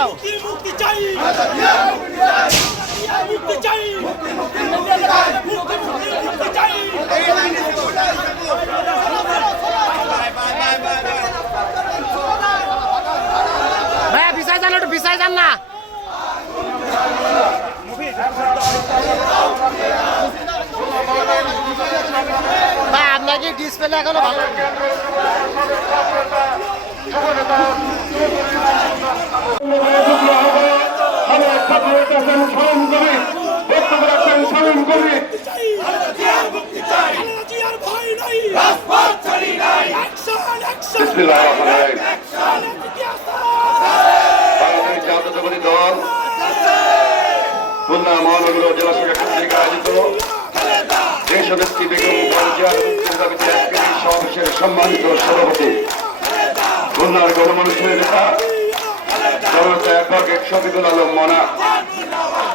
পিছনে যাও মুক্তি চাই। মুক্তি চাই। মুক্তি মুক্তি চাই। ভাইয়া বিছাই যান একটু বিছাই যান না। ভাই আপনাকে ডিসপ্লে এখনও ভালো বক্তব্য রাখবেন স্মরণ করে জিয়ার ভয় নাই রাজপথ ছাড়ি নাই অ্যাকশন অ্যাকশন বিসমিল্লাহির রহমানির রহিম। বাংলাদেশ জাতীয়তাবাদী দল খুলনা মহানগর জেলা শাখা কর্তৃক আয়োজিত দেশ নেত্রী বেগম এই সমাবেশের সম্মানিত সভাপতি খুলনার গণমানুষের নেতা জনতা একক এক শফিকুল আলম মনা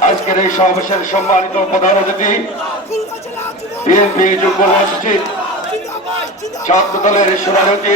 আজকের এই সমাবেশের সম্মানিত প্রধান অতিথি বিএনপি যুগ্ম মহাসচিব ছাত্র দলের সভাপতি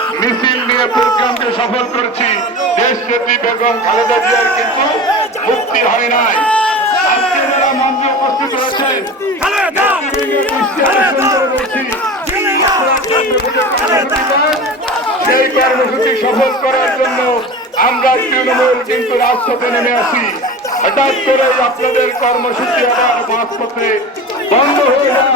সফল করেছি। দেশ নেত্রী বেগম খালেদা জিয়ার কিন্তু মুক্তি হয় নাই। আজকে যারা মঞ্চে উপস্থিত রয়েছেন সেই কর্মসূচি সফল করার জন্য আমরা তৃণমূল কিন্তু রাজপথে নেমে আসি হঠাৎ করে আপনাদের কর্মসূচি আবার মাঝপথে বন্ধ হয়ে যায়।